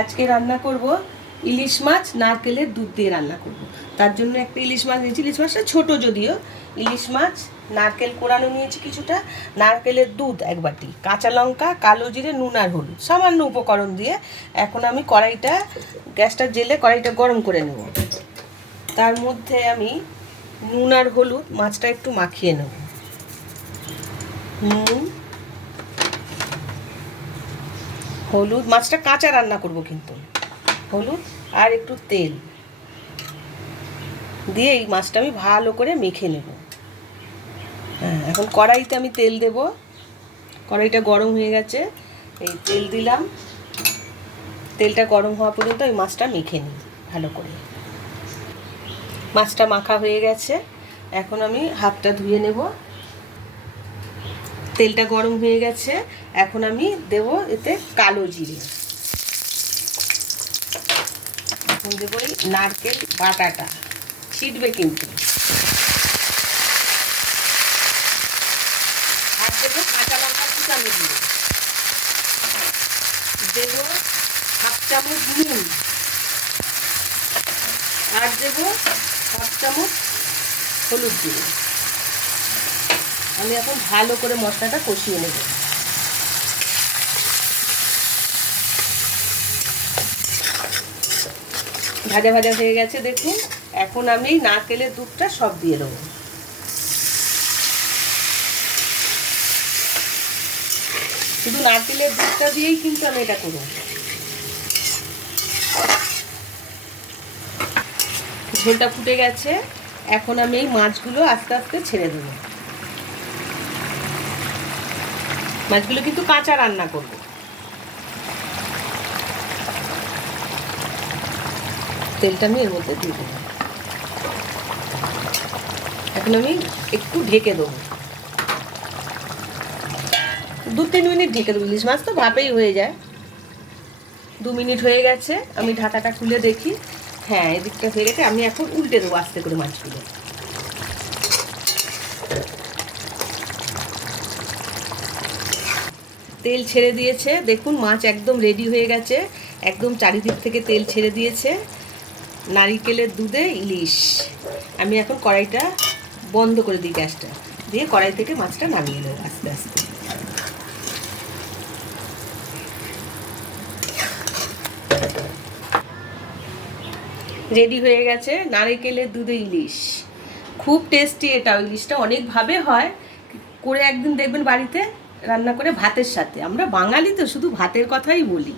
আজকে রান্না করব ইলিশ মাছ, নারকেলের দুধ দিয়ে রান্না করব। তার জন্য একটা ইলিশ মাছ নিয়েছি, ইলিশ মাছটা ছোট যদিও। ইলিশ মাছ, নারকেল কোরানো নিয়েছি কিছুটা, নারকেলের দুধ এক বাটি, কাঁচা লঙ্কা, কালো জিরে, নুন আর হলুদ, সামান্য উপকরণ দিয়ে এখন আমি কড়াইটা, গ্যাসটা জেলে কড়াইটা গরম করে নেব। তার মধ্যে আমি নুন আর হলুদ মাছটা একটু মাখিয়ে নেব। নুন হলুদ, মাছটা কাঁচা রান্না করব কিন্তু। হলুদ আর একটু তেল। দিয়ে এই মাছটা আমি ভালো করে মেখে নেব। হ্যাঁ এখন কড়াইতে আমি তেল দেব। কড়াইটা গরম হয়ে গেছে। এই তেল দিলাম। তেলটা গরম হওয়া পর্যন্ত এই মাছটা মেখে নিই ভালো করে। মাছটা মাখা হয়ে গেছে। এখন আমি হাতটা ধুয়ে নেব। তেলটা গরম হয়ে গেছে। এখন আমি দেব এতে কালো জিরে। এখন দেবো এই নারকেল বাটাটা। ছিটবে কিন্তু। আর দেবো কাঁচা লঙ্কা কুচানো দিয়ে দেবো হাফ চামচ নুন। আর দেবো হাফ চামচ হলুদ দিয়ে আমি এখন ভালো করে মশলাটা কষিয়ে নেব। ভাজা ভাজা হয়ে গেছে দেখুন। এখন আমি নারকেলের দুধটা সব দিয়ে দেবো। শুধু নারকেলের দুধটা দিয়েই কিন্তু আমি এটা করব। ঝোলটা ফুটে গেছে। এখন আমি এই মাছগুলো আস্তে আস্তে ছেড়ে দেবো। মাছগুলো কিন্তু কাঁচা রান্না করব। তেলটা আমি এর মধ্যে দিয়ে দেবো। এখন আমি একটু ঢেকে দেবো। দু তিন মিনিট ঢেকে দেবো। ইলিশ মাছ তো ভাপেই হয়ে যায়। দু মিনিট হয়ে গেছে। আমি ঢাকাটা খুলে দেখি। হ্যাঁ এদিকটা হয়ে গেছে। আমি এখন উল্টে দেবো আস্তে করে মাছগুলো। তেল ছেড়ে দিয়েছে। দেখুন, মাছ একদম রেডি হয়ে গেছে। একদম চারিদিক থেকে তেল ছেড়ে দিয়েছে। নারিকেলের দুধে ইলিশ। আমি এখন কড়াইটা বন্ধ করে দিই গ্যাসটা। দিয়ে কড়াই থেকে মাছটা নামিয়ে নেব আস্তে আস্তে। রেডি হয়ে গেছে নারিকেলের দুধে ইলিশ। খুব টেস্টি এটা, ইলিশটা অনেকভাবে হয়। করে একদিন দেখবেন বাড়িতে। রান্না করে ভাতের সাথে। আমরা বাঙালি তো শুধু ভাতের কথাই বলি।